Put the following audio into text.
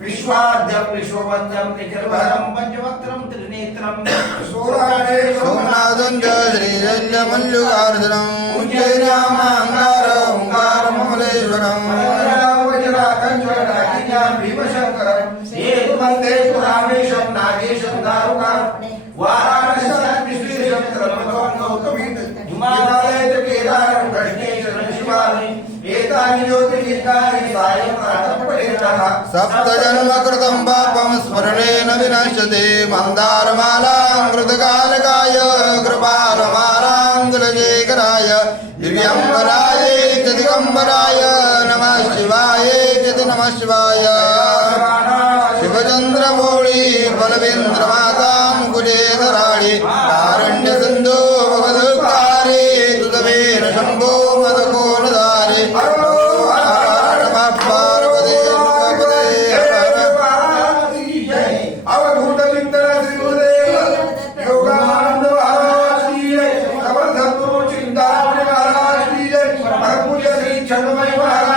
विश्वाद्यम विश्ववंद्यम निखिलभरम पंचवक्त्रम त्रिनेत्रम सोमनाथं च श्रीरञ्जमल्लिकार्जुनं उज्जयिन्यामाङ्गार ओङ्कारममलेश्वरम् भीमशंकरम वंदे पुराणेशम नागेशम दारुकार वाराणसी विश्वेशम त्रयंबकम गौतमीं हिमालय केदारम कृष्णेश्वरम शिवानि एतानि ज्योतिर्लिङ्गानि सायं प्रातः पठेतः सप्तजन्मकृतं पापं स्मरणेन विनश्यते मन्दारमालां कृतकालकाय कृपालमालाङ्गुलशेखराय दिव्यम्बराय च दिगम्बराय नमः शिवाय च नमः शिवाय शिवचन्द्रमौळि बलवेन्द्रमातां कुजेधराणि कारण्यसिन्धो भगवदुद्धारे तुतवेन शम्भो मदकोनधारे महाराज